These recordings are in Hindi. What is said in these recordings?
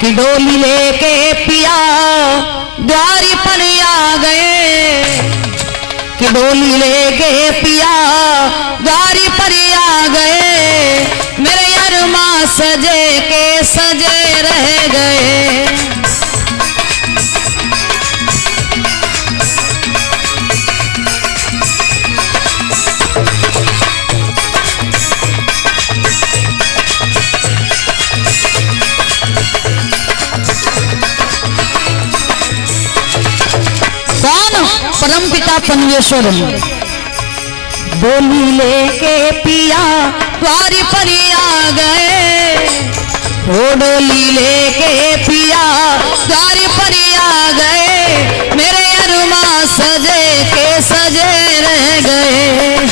कि डोली लेके पिया द्वारी पर आ गए, कि डोली लेके पिया द्वारी पर आ गए, मेरे अरमा सजे के सजे रह गए। परमपिता परमेश्वर डोली लेके पिया द्वारी पर आ गए, वो डोली लेके पिया द्वारी पर आ गए, मेरे अरमा सजे के सजे रह गए।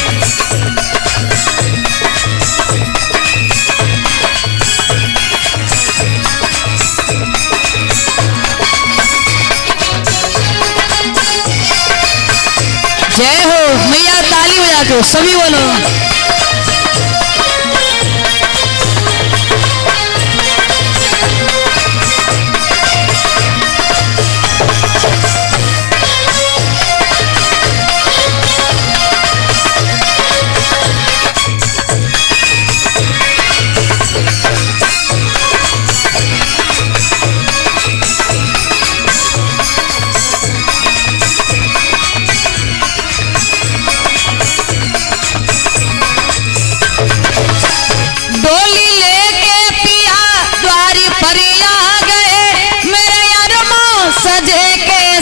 जय हो मैया, ताली बजा के सभी बोलो।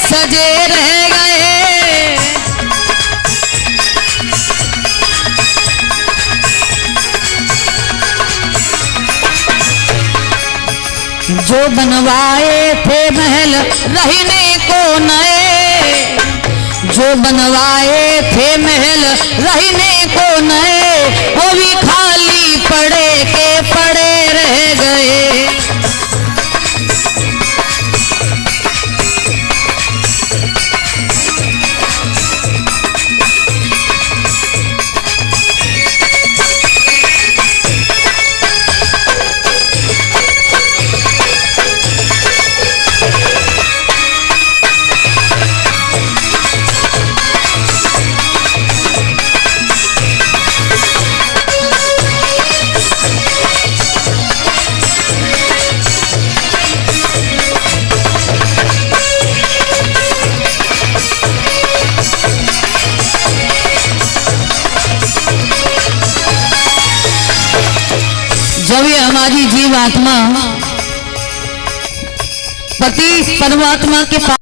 सजे रह गए, जो बनवाए थे महल रहने को नए, जो बनवाए थे महल रहने को नए, वो भी खाली पड़े के पड़े रह गए। जब ये हमारी जीवात्मा पति परमात्मा के पास